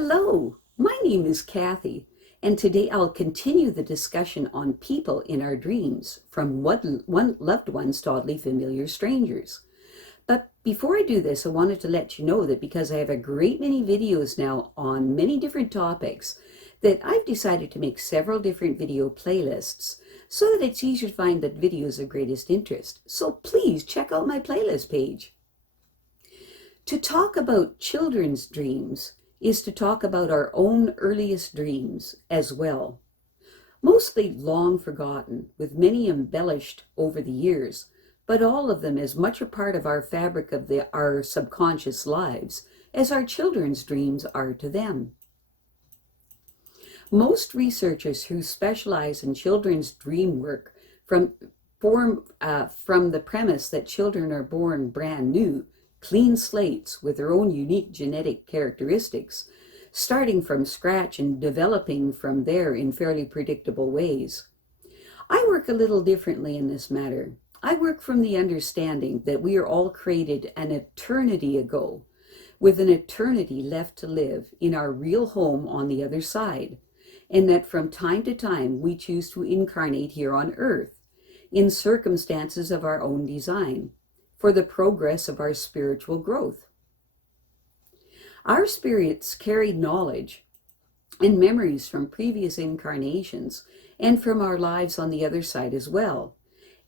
Hello, my name is Kathy, and today I'll continue the discussion on people in our dreams, from one loved ones to oddly familiar strangers. But before I do this, I wanted to let you know that because I have a great many videos now on many different topics, that I've decided to make several different video playlists so that it's easier to find the videos of greatest interest. So please check out my playlist page. To talk about children's dreams is to talk about our own earliest dreams as well. Mostly long forgotten, with many embellished over the years, but all of them as much a part of our fabric of our subconscious lives as our children's dreams are to them. Most researchers who specialize in children's dream work from the premise that children are born brand new, clean slates with their own unique genetic characteristics, starting from scratch and developing from there in fairly predictable ways. I work a little differently in this matter. I work from the understanding that we are all created an eternity ago, with an eternity left to live in our real home on the other side, and that from time to time we choose to incarnate here on Earth, in circumstances of our own design, for the progress of our spiritual growth. Our spirits carry knowledge and memories from previous incarnations and from our lives on the other side as well.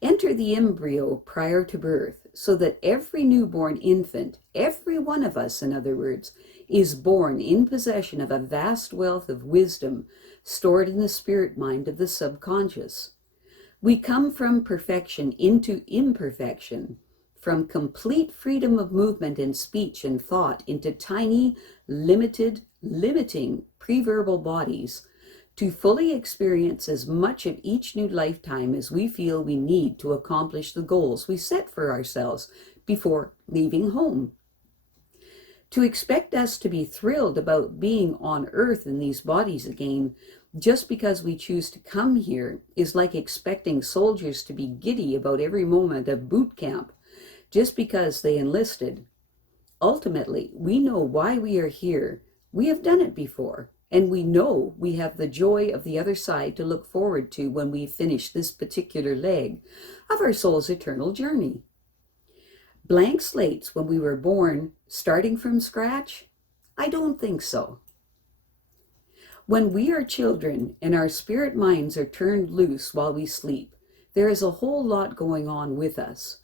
Enter the embryo prior to birth, so that every newborn infant, every one of us, in other words, is born in possession of a vast wealth of wisdom stored in the spirit mind of the subconscious. We come from perfection into imperfection, from complete freedom of movement and speech and thought into tiny, limiting pre-verbal bodies, to fully experience as much of each new lifetime as we feel we need to accomplish the goals we set for ourselves before leaving home. To expect us to be thrilled about being on Earth in these bodies again just because we choose to come here is like expecting soldiers to be giddy about every moment of boot camp just because they enlisted. Ultimately, we know why we are here. We have done it before, and we know we have the joy of the other side to look forward to when we finish this particular leg of our soul's eternal journey. Blank slates when we were born, starting from scratch? I don't think so. When we are children and our spirit minds are turned loose while we sleep, there is a whole lot going on with us.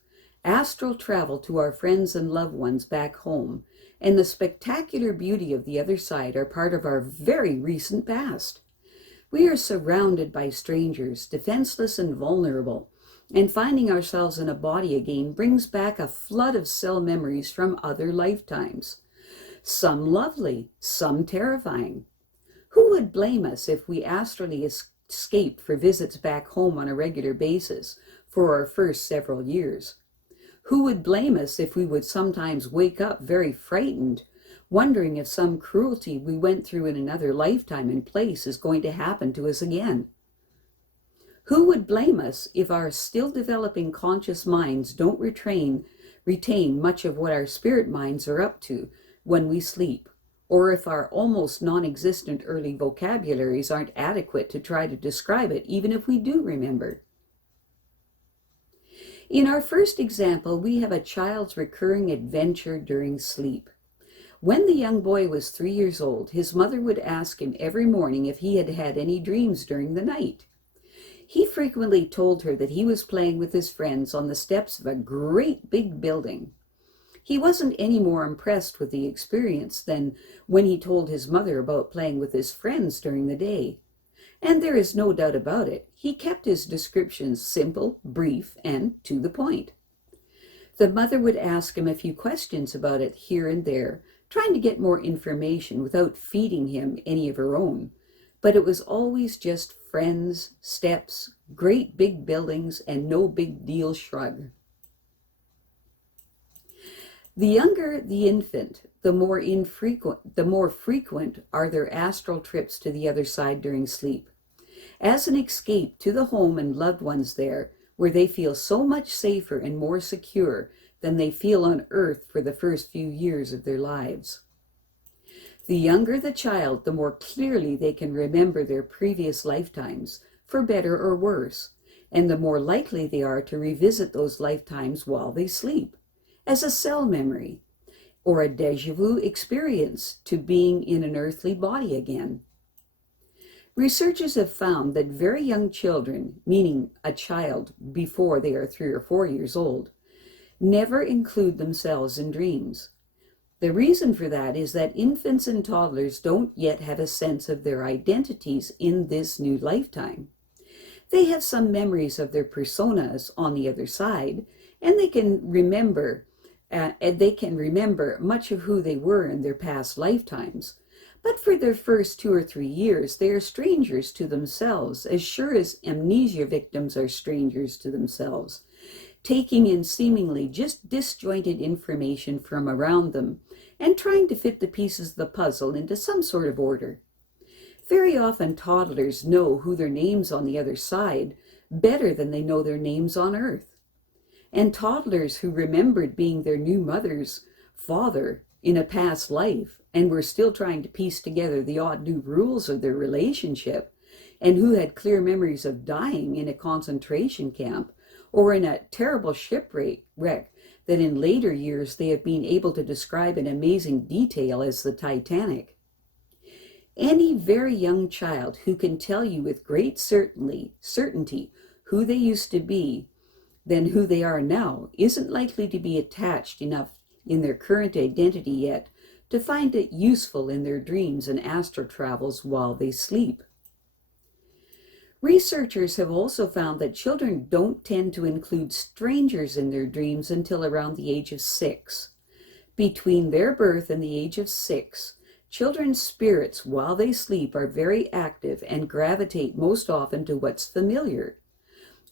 Astral travel to our friends and loved ones back home, and the spectacular beauty of the other side are part of our very recent past. We are surrounded by strangers, defenseless and vulnerable, and finding ourselves in a body again brings back a flood of cell memories from other lifetimes. Some lovely, some terrifying. Who would blame us if we astrally escaped for visits back home on a regular basis for our first several years? Who would blame us if we would sometimes wake up very frightened, wondering if some cruelty we went through in another lifetime and place is going to happen to us again? Who would blame us if our still developing conscious minds don't retain much of what our spirit minds are up to when we sleep, or if our almost non-existent early vocabularies aren't adequate to try to describe it, even if we do remember? In our first example, we have a child's recurring adventure during sleep. When the young boy was 3 years old, his mother would ask him every morning if he had had any dreams during the night. He frequently told her that he was playing with his friends on the steps of a great big building. He wasn't any more impressed with the experience than when he told his mother about playing with his friends during the day. And there is no doubt about it, he kept his descriptions simple, brief, and to the point. The mother would ask him a few questions about it here and there, trying to get more information without feeding him any of her own. But it was always just friends, steps, great big buildings, and no big deal shrug. The younger the infant, the more frequent are their astral trips to the other side during sleep, as an escape to the home and loved ones there, where they feel so much safer and more secure than they feel on Earth for the first few years of their lives. The younger the child, the more clearly they can remember their previous lifetimes, for better or worse, and the more likely they are to revisit those lifetimes while they sleep, as a cell memory, or a déjà vu experience to being in an earthly body again. Researchers have found that very young children, meaning a child before they are 3 or 4 years old, never include themselves in dreams. The reason for that is that infants and toddlers don't yet have a sense of their identities in this new lifetime. They have some memories of their personas on the other side, and they can remember much of who they were in their past lifetimes. But for their first 2 or 3 years, they are strangers to themselves, as sure as amnesia victims are strangers to themselves, taking in seemingly just disjointed information from around them and trying to fit the pieces of the puzzle into some sort of order. Very often toddlers know who their names on the other side better than they know their names on earth. And toddlers who remembered being their new mother's father in a past life and were still trying to piece together the odd new rules of their relationship, and who had clear memories of dying in a concentration camp or in a terrible shipwreck that in later years they have been able to describe in amazing detail as the Titanic. Any very young child who can tell you with great certainty who they used to be than who they are now isn't likely to be attached enough in their current identity yet to find it useful in their dreams and astral travels while they sleep. Researchers have also found that children don't tend to include strangers in their dreams until around the age of 6. Between their birth and the age of 6, children's spirits, while they sleep, are very active and gravitate most often to what's familiar.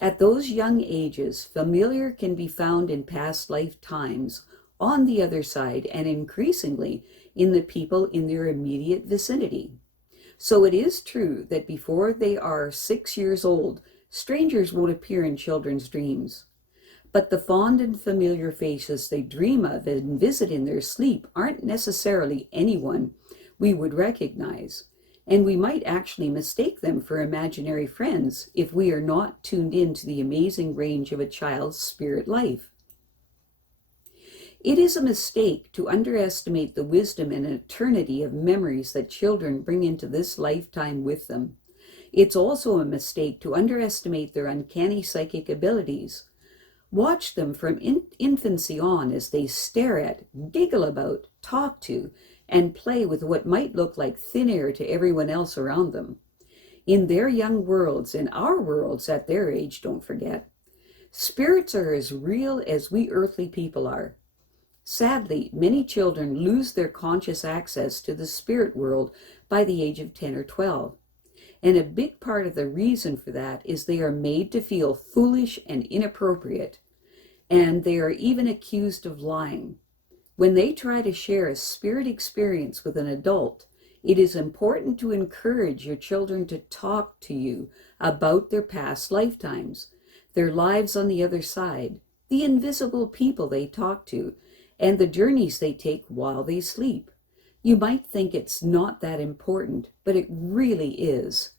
At those young ages, familiar can be found in past lifetimes, on the other side, and increasingly in the people in their immediate vicinity. So it is true that before they are 6 years old, strangers won't appear in children's dreams. But the fond and familiar faces they dream of and visit in their sleep aren't necessarily anyone we would recognize, and we might actually mistake them for imaginary friends if we are not tuned in to the amazing range of a child's spirit life. It is a mistake to underestimate the wisdom and eternity of memories that children bring into this lifetime with them. It's also a mistake to underestimate their uncanny psychic abilities. Watch them from infancy on as they stare at, giggle about, talk to, and play with what might look like thin air to everyone else around them. In their young worlds, and our worlds at their age, don't forget, spirits are as real as we earthly people are. Sadly, many children lose their conscious access to the spirit world by the age of 10 or 12. And a big part of the reason for that is they are made to feel foolish and inappropriate, and they are even accused of lying. When they try to share a spirit experience with an adult, it is important to encourage your children to talk to you about their past lifetimes, their lives on the other side, the invisible people they talk to, and the journeys they take while they sleep. You might think it's not that important, but it really is.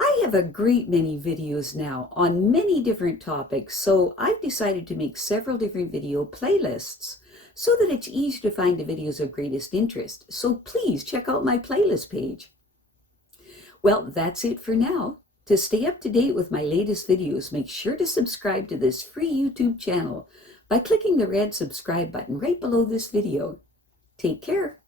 I have a great many videos now on many different topics, so I've decided to make several different video playlists so that it's easy to find the videos of greatest interest. So please check out my playlist page. Well, that's it for now. To stay up to date with my latest videos, make sure to subscribe to this free YouTube channel by clicking the red subscribe button right below this video. Take care.